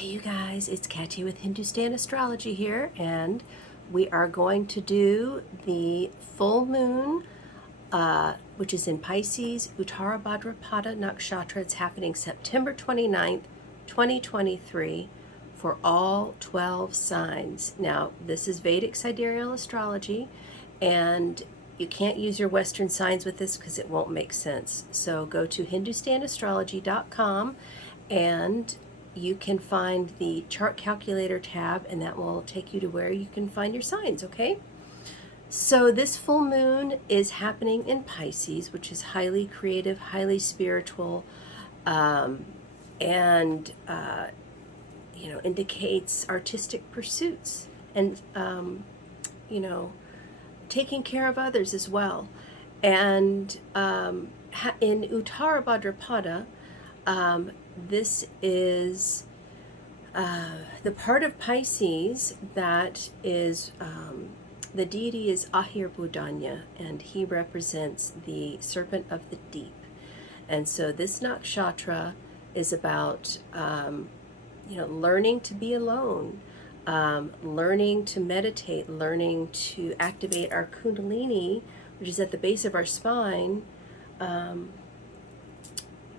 Hey you guys, it's Kathy with Hindustan Astrology here, and we are going to do the full moon, which is in Pisces, Uttara Bhadrapada nakshatra. It's happening September 29th, 2023 for all 12 signs. Now, this is Vedic sidereal astrology, and you can't use your Western signs with this because it won't make sense. So go to hindustanastrology.com and you can find the chart calculator tab, and that will take you to where you can find your signs, okay? So this full moon is happening in Pisces, which is highly creative, highly spiritual, and indicates artistic pursuits and taking care of others as well. And in Uttara Bhadrapada, this is the part of Pisces that is, the deity is Ahirbudanya, and he represents the serpent of the deep. And so this nakshatra is about, learning to be alone, learning to meditate, learning to activate our kundalini, which is at the base of our spine,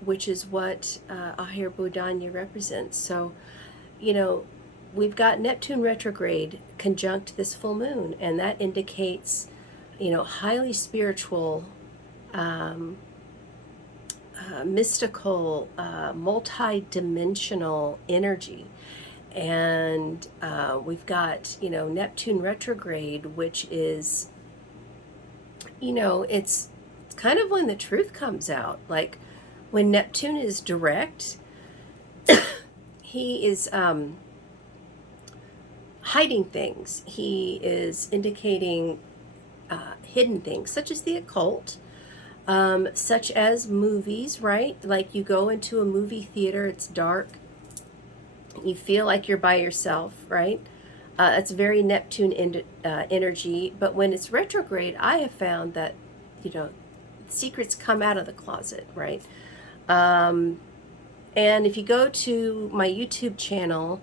which is what Ahirbudanya represents. So, we've got Neptune Retrograde conjunct this full moon, and that indicates, highly spiritual, mystical, multi-dimensional energy. And we've got, Neptune Retrograde, which is, it's kind of when the truth comes out. Like, when Neptune is direct, he is hiding things. He is indicating hidden things, such as the occult, such as movies, right? Like you go into a movie theater, it's dark, you feel like you're by yourself, right? That's very Neptune energy. But when it's retrograde, I have found that, secrets come out of the closet, right? And if you go to my YouTube channel,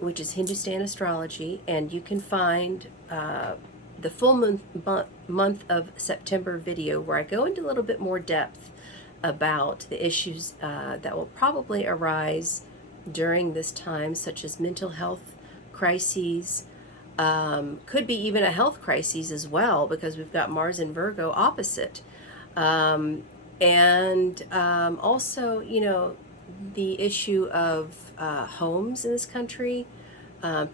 which is Hindustan Astrology, and you can find the full month of September video where I go into a little bit more depth about the issues that will probably arise during this time, such as mental health crises, could be even a health crisis as well, because we've got Mars in Virgo opposite. And also, the issue of homes in this country,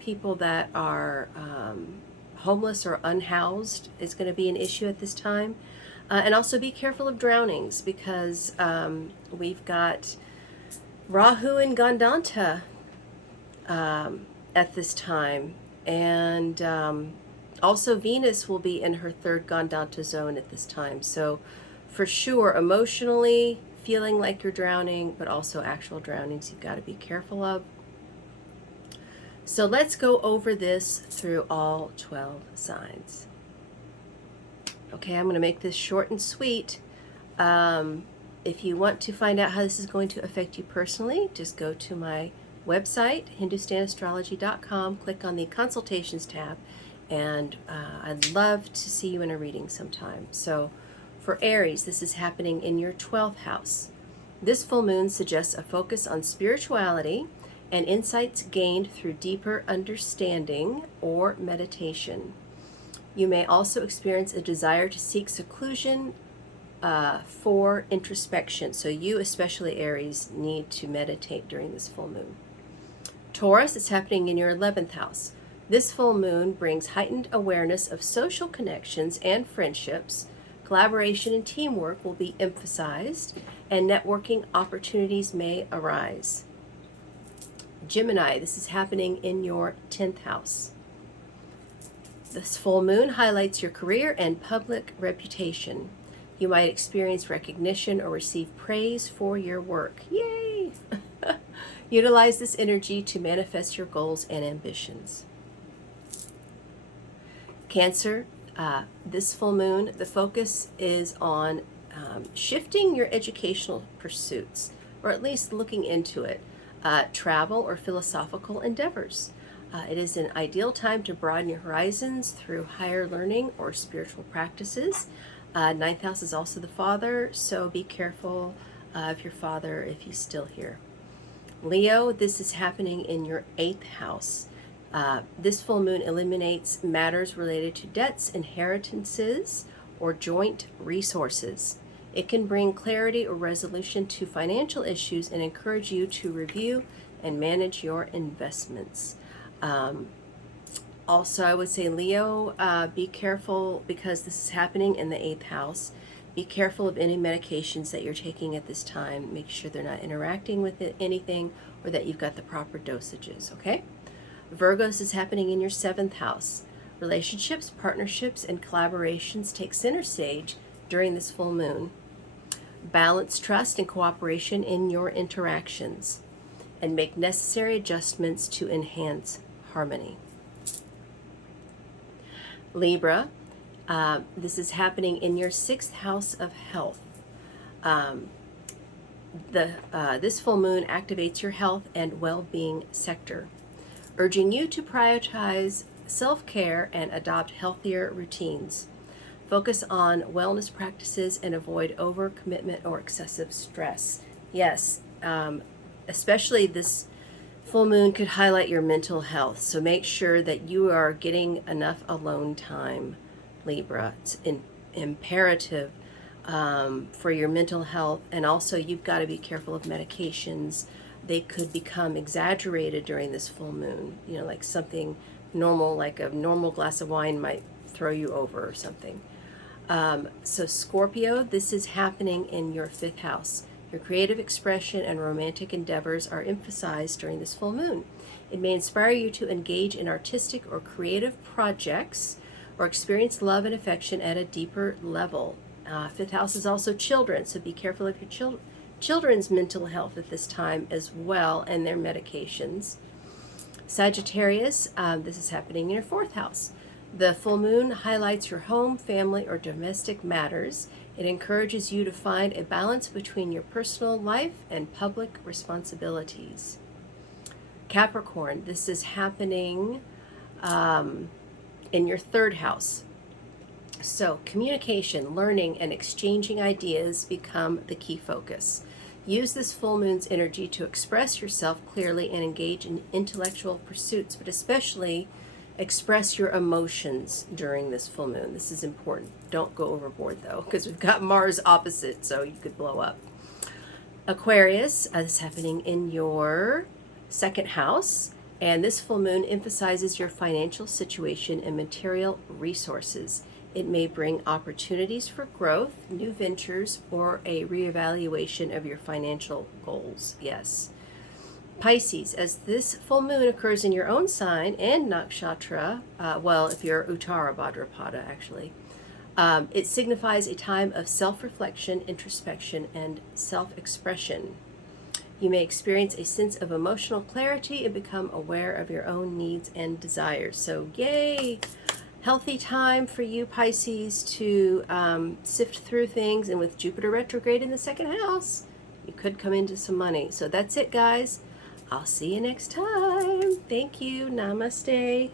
people that are homeless or unhoused is going to be an issue at this time. And also be careful of drownings, because we've got Rahu and Gandanta at this time. And also Venus will be in her third Gandanta zone at this time. So for sure, emotionally feeling like you're drowning, but also actual drownings you've got to be careful of. So let's go over this through all 12 signs. Okay, I'm going to make this short and sweet. If you want to find out how this is going to affect you personally, just go to my website, hindustanastrology.com, click on the consultations tab, and I'd love to see you in a reading sometime. So for Aries, this is happening in your 12th house. This full moon suggests a focus on spirituality and insights gained through deeper understanding or meditation. You may also experience a desire to seek seclusion for introspection. So you, especially Aries, need to meditate during this full moon. Taurus, it's happening in your 11th house. This full moon brings heightened awareness of social connections and friendships. Collaboration and teamwork will be emphasized, and networking opportunities may arise. Gemini, this is happening in your 10th house. This full moon highlights your career and public reputation. You might experience recognition or receive praise for your work. Yay! Utilize this energy to manifest your goals and ambitions. Cancer, this full moon, the focus is on shifting your educational pursuits, or at least looking into it. travel or philosophical endeavors. It is an ideal time to broaden your horizons through higher learning or spiritual practices. Ninth house is also the father, so be careful of your father if he's still here. Leo, this is happening in your 8th house. This full moon illuminates matters related to debts, inheritances, or joint resources. It can bring clarity or resolution to financial issues and encourage you to review and manage your investments. Also, I would say, Leo, be careful because this is happening in the 8th house. Be careful of any medications that you're taking at this time. Make sure they're not interacting with anything or that you've got the proper dosages, okay? Virgos is happening in your 7th house. Relationships, partnerships, and collaborations take center stage during this full moon. Balance trust and cooperation in your interactions and make necessary adjustments to enhance harmony. Libra, this is happening in your 6th house of health. This full moon activates your health and well-being sector, urging you to prioritize self-care and adopt healthier routines. Focus on wellness practices and avoid overcommitment or excessive stress. Yes, especially this full moon could highlight your mental health, so make sure that you are getting enough alone time, Libra. It's imperative for your mental health, and also you've got to be careful of medications. They could become exaggerated during this full moon. You know, like something normal, like a normal glass of wine might throw you over or something. So Scorpio, this is happening in your 5th house. Your creative expression and romantic endeavors are emphasized during this full moon. It may inspire you to engage in artistic or creative projects or experience love and affection at a deeper level. 5th house is also children, so be careful of your children's mental health at this time as well, and their medications. Sagittarius, this is happening in your 4th house. The full moon highlights your home, family, or domestic matters. It encourages you to find a balance between your personal life and public responsibilities. Capricorn, this is happening in your 3rd house. So communication, learning, and exchanging ideas become the key focus. Use this full moon's energy to express yourself clearly and engage in intellectual pursuits, but especially express your emotions during this full moon. This is important. Don't go overboard though, because we've got Mars opposite, so you could blow up. Aquarius, this is happening in your 2nd house, and this full moon emphasizes your financial situation and material resources. It may bring opportunities for growth, new ventures, or a reevaluation of your financial goals. Yes. Pisces, as this full moon occurs in your own sign and nakshatra, if you're Uttara Bhadrapada, actually, it signifies a time of self-reflection, introspection, and self-expression. You may experience a sense of emotional clarity and become aware of your own needs and desires. So, yay! Healthy time for you, Pisces, to sift through things. And with Jupiter retrograde in the 2nd house, you could come into some money. So that's it, guys. I'll see you next time. Thank you. Namaste.